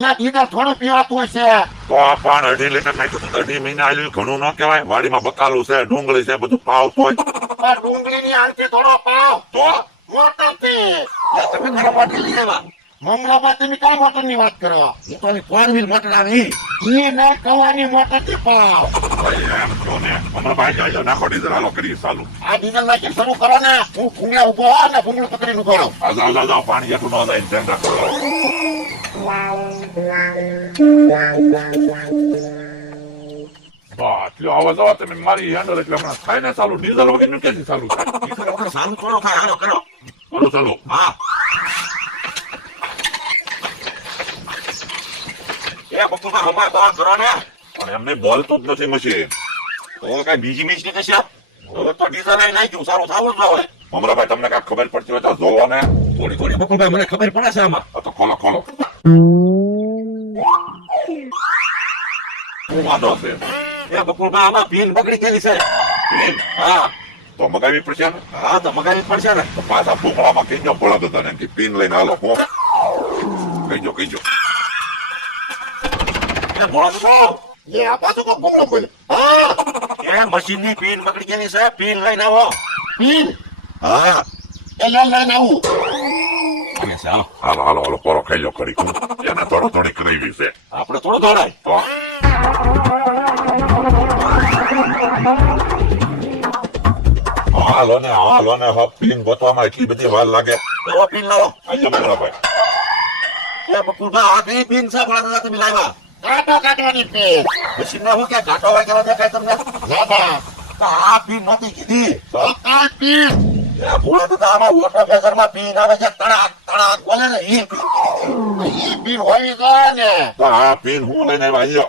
Diesel થોડું પીવાતું છે. તો આ પાન 2.5 લીટર નાખ્યું તો 2.5 મહિના આલ્યું ઘણું ન કહેવાય. વાડીમાં બકાલું છે, ડુંગળી છે, બધું પાવ તોય આ ડુંગળીની આરતી થોડો પાવ તો મોટરથી. તમે ઘરે પાટી લઈ આવ્યા. મંગળાબા તમે કઈ મોટરની વાત કરો? એ તો 4 વ્હીલ મોટર આવી. એ ના કવાની મોટરથી પાવ. ભાઈ એમ કહો ને, હમણાં ભાઈ જાય નાખો ડીઝલ હાલો કરીએ ચાલુ. આ ડીઝલ નાખી શરૂ કરો ને. હું ભૂંગળા ઉભો હોઉં ને ભૂંગળું પકડીને ઉભો રહું. જાઓ પાણી એટલું ન જાય ધ્યાન રાખો. બસ લ્યો આવા જાઓ તમે મારી હેન્ડલ એટલે હમણાં થાય ને ચાલુ. ડીઝલ વગર ક્યાંથી ચાલુ થાય? સારું થોડો ખાય હાલો કરો. ચાલો ચાલો. હા એ બકુલભાઈ હમણાં તો કરો ને. પણ એમને બોલતું જ નથી મશીન. તો કઈ બીજી મિસ્ટેક હશે. હવે તો ડીઝલ આવી નાખ્યું સારું થવું જ ન હોય. મમરાભાઈ તમને કાંઈક ખબર પડતી હોય તો જોવો ને. થોડી થોડી બકુલભાઈ મને ખબર પડે છે આમાં. આ તો ખોલો ખોલો. શું વાંધો છે? એ બકુલભાઈ આમાં પિન બગડી ગયેલી છે. પિન? હા તો મગાવી પડશે ને. હા તો મગાવી પડશે ને. તો પાછા ભૂખડામાં કહીજો ભોળા દાદાને કે પિન લઈને હાલો. હો કહીજો. એ બોલો તો શું? એ આ પાછું કોઈ ભૂંગળું બોલ્યું. એ મશીનની પિન બગડી ગયેલી છે. પિન લઈને આવો. પીન હા એ લઈને આવું. અહીંયા છે, હાલો. હાલો પોરો ખાઈ લો કરી. એને થોડી કરાવી છે. આપણે થોડું દોડાય. તો હાલો ને હા પિન ગોતવામાં એટલી બધી વાર લાગે. એવો પિન લાવો. આજો મમરાભાઈ. એ બકુલભાઈ આ કઈ પિન છે ભલા દાદા તમે લાવ્યા? કાંટો કાઢવાની પીન. મશીનને હું ક્યાં કાંટો વાગેલો દેખાય તમને? દાદા તો આ પિન નથી કીધી. આ પીન. એ ભોળા દાદા આમાં વોટર ફેસરમાં પિન આવે છે તડાક તડાક બોલે ને ઈ પિન. એ પીન હોવી જોઈએ ને. તો આ પિન હું લઈને આવ્યા.